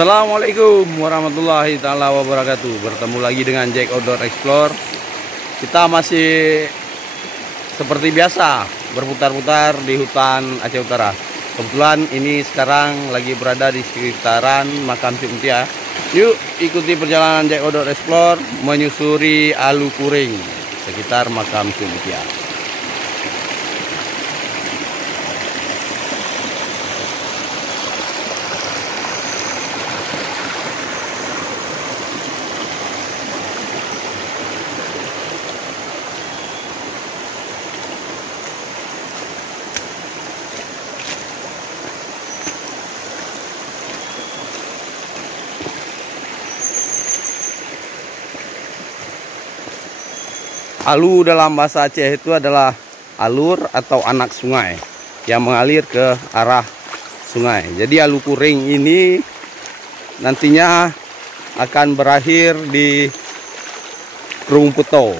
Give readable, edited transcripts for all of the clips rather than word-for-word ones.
Assalamualaikum warahmatullahi taala wabarakatuh. Bertemu lagi dengan Jack Outdoor Explore. Kita masih seperti biasa berputar-putar di hutan Aceh Utara. Kebetulan ini sekarang lagi berada di sekitaran Makam Cik Mutia. Yuk ikuti perjalanan Jack Outdoor Explore menyusuri Alu Kuring sekitar Makam Cik Mutia. Alu dalam bahasa Aceh itu adalah alur atau anak sungai yang mengalir ke arah sungai. Jadi Alu Kuring ini nantinya akan berakhir di Krungputo.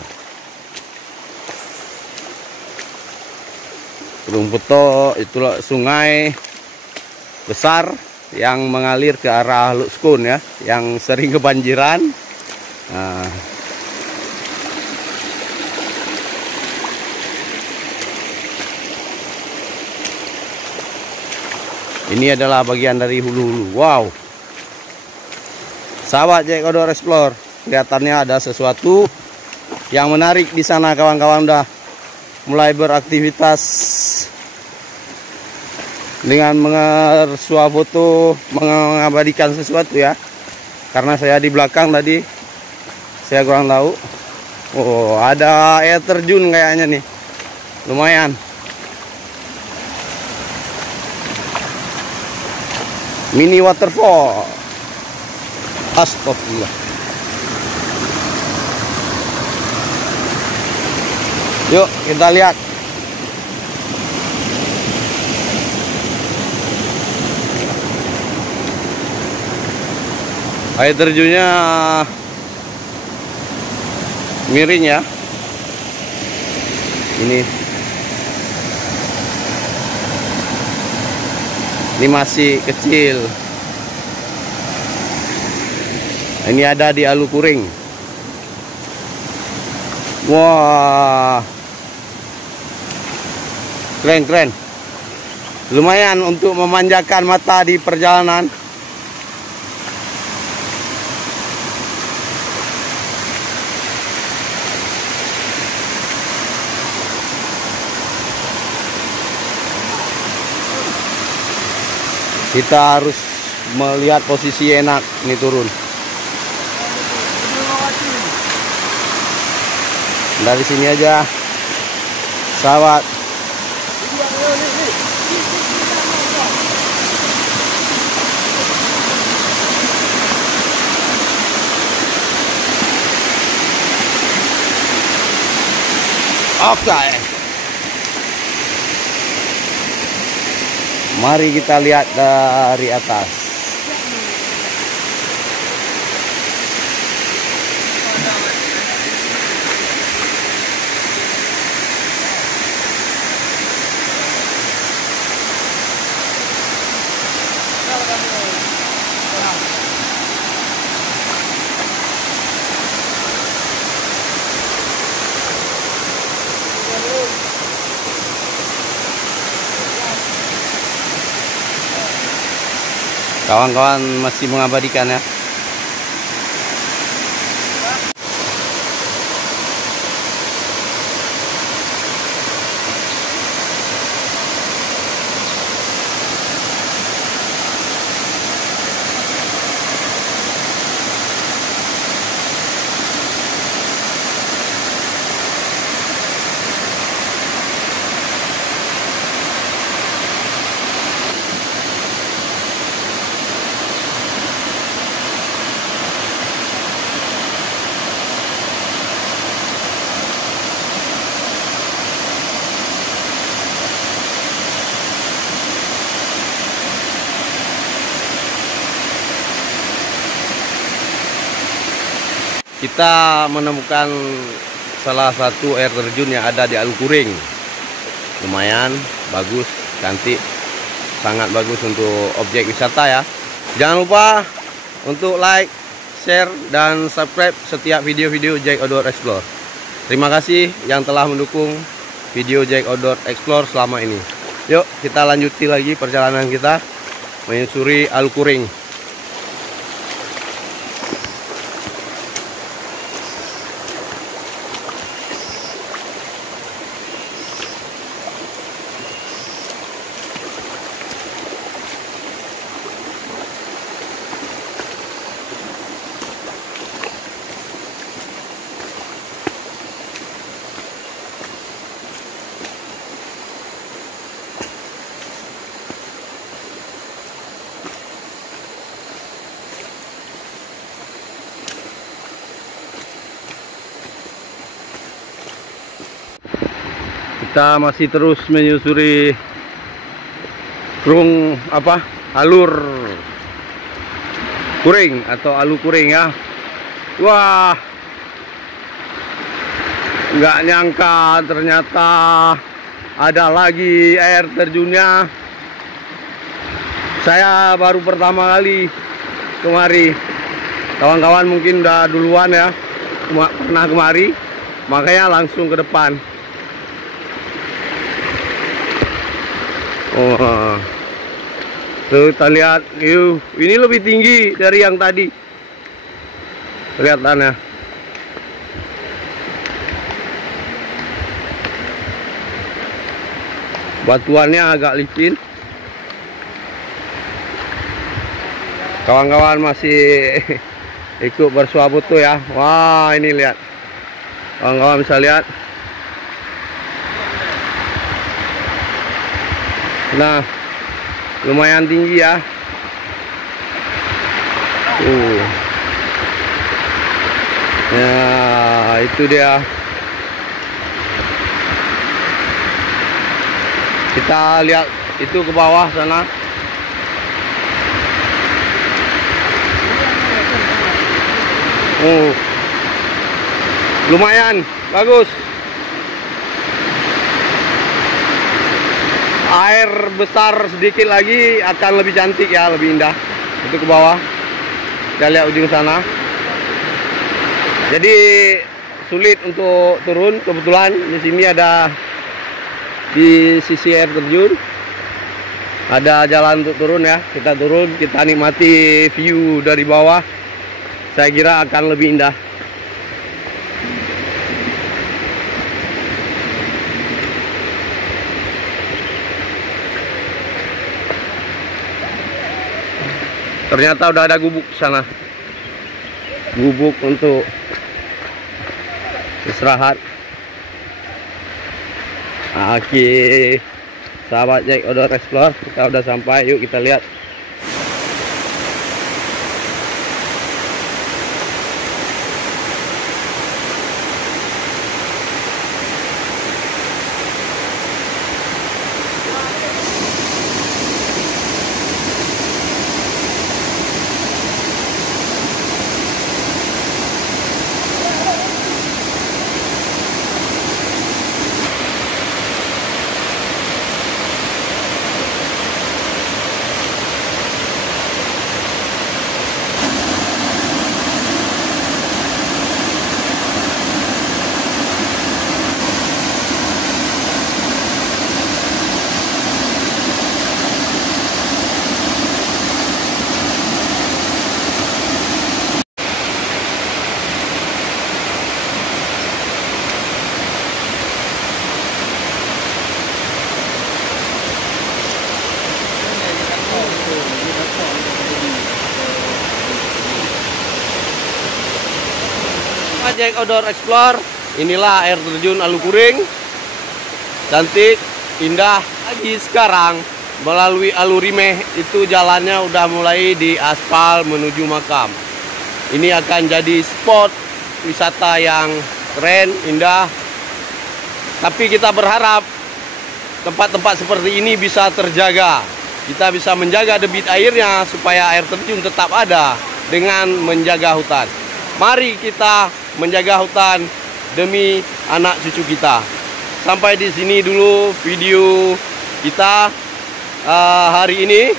Krungputo itulah sungai besar yang mengalir ke arah Luskun ya, yang sering kebanjiran. Nah, ini adalah bagian dari hulu-hulu. Wow. Sahabat Jack Outdoor Explore, kelihatannya ada sesuatu yang menarik di sana. Kawan-kawan udah mulai beraktivitas dengan bersuah foto, mengabadikan sesuatu ya. Karena saya di belakang tadi, saya kurang tahu. Oh, ada air terjun kayaknya nih. Lumayan. Mini waterfall. Astagfirullah. Yuk kita lihat. Air terjunnya miring ya. Ini masih kecil. Ini ada di Alu Kuring. Wah, keren. Lumayan untuk memanjakan mata di perjalanan. Kita harus melihat posisi enak ini turun. Dari sini aja, sahabat. Oke. Mari kita lihat dari atas. Kawan-kawan masih mengabadikan ya. Kita menemukan salah satu air terjun yang ada di Alu Kuring. Lumayan bagus, cantik, sangat bagus untuk objek wisata ya. Jangan lupa untuk like, share, dan subscribe setiap video-video Jack Outdoor Explore. Terima kasih yang telah mendukung video Jack Outdoor Explore selama ini. Yuk kita lanjuti lagi perjalanan kita menyusuri Alukuring. Kita masih terus menyusuri alur kuring atau Alukuring ya. Wah, nggak nyangka ternyata ada lagi air terjunnya. Saya baru pertama kali kemari. Kawan-kawan mungkin udah duluan ya, pernah kemari, makanya langsung ke depan. Oh, tuh kita lihat, ini lebih tinggi dari yang tadi. Kelihatannya. Batuannya agak licin. Kawan-kawan masih ikut bersuah foto ya. Wah, ini lihat. Kawan-kawan bisa lihat. Nah, lumayan tinggi ya. Ya, itu dia. Kita lihat itu ke bawah sana. Lumayan bagus. Air besar sedikit lagi akan lebih cantik ya, lebih indah. Itu ke bawah. Kita lihat ujung sana. Jadi sulit untuk turun. Kebetulan di sini ada, di sisi air terjun ada jalan untuk turun ya. Kita turun, kita nikmati view dari bawah. Saya kira akan lebih indah. Ternyata udah ada gubuk di sana. Gubuk untuk istirahat. Oke, sahabat Jack Outdoor Explore, kita udah sampai. Yuk kita lihat. Jack Outdoor Explore, inilah air terjun Alukuring. Cantik, indah. Lagi sekarang melalui Alurimeh, itu jalannya udah mulai di aspal menuju makam. Ini akan jadi spot wisata yang keren, indah. Tapi kita berharap tempat-tempat seperti ini bisa terjaga. Kita bisa menjaga debit airnya supaya air terjun tetap ada dengan menjaga hutan. Mari kita menjaga hutan demi anak cucu kita. Sampai di sini dulu video kita hari ini.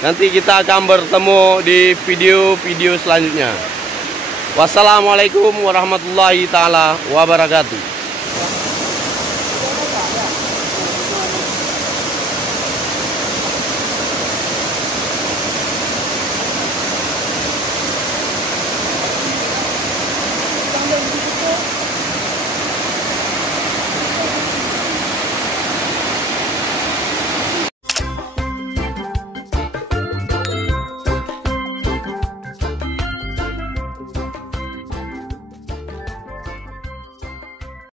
Nanti kita akan bertemu di video-video selanjutnya. Wassalamualaikum warahmatullahi taala wabarakatuh.